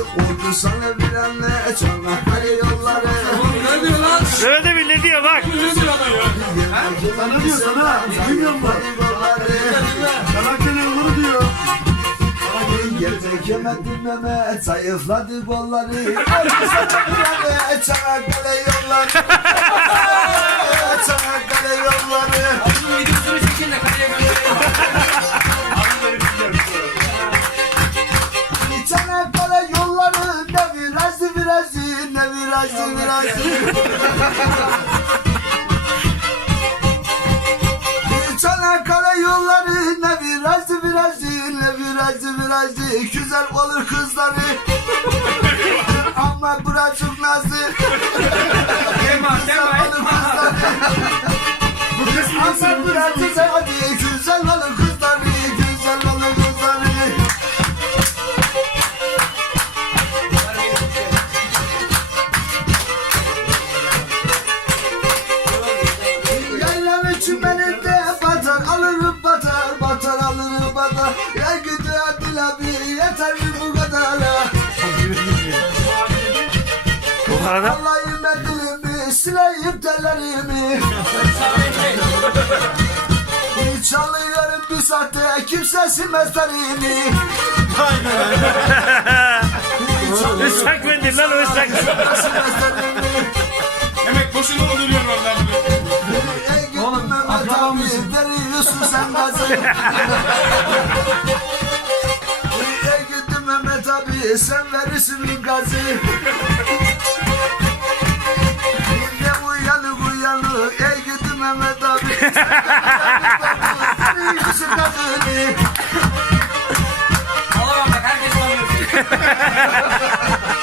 Oldu sana bir anne Çanakkale yolları Ne diyor lan? Mehmet Emin ne diyor bak. Ne diyor adam ya? Sana diyor sana Duymuyor musun? Çanakkale yolları diyor. Gezekemedim Mehmet Zayıfladı kolları Oldu sana bir anne Çanakkale yolları Çanakkale yolları ne virajlı virajlı ne virajlı virajlı Çanakkale yolları ne virajlı virajlı ne virajlı virajlı Güzel olur kızları. Ama birazcık nazlı adil abi yeter mi bu kadar Bu arada Alayım ben dilimi sileyim tellerimi. Çalıyorum bir saatte kimse silmez telimi. Islak mendil lan o ıslak. Demek boşuna mı duruyorsun oradan? Ey gittim Mehmet abi veriyorsun sen gazı Sen verirsin gazı Ne uyanık uyanık ey gittim Mehmet abi. Sen veriyorsun gazı Alamam bak herkes anlıyor.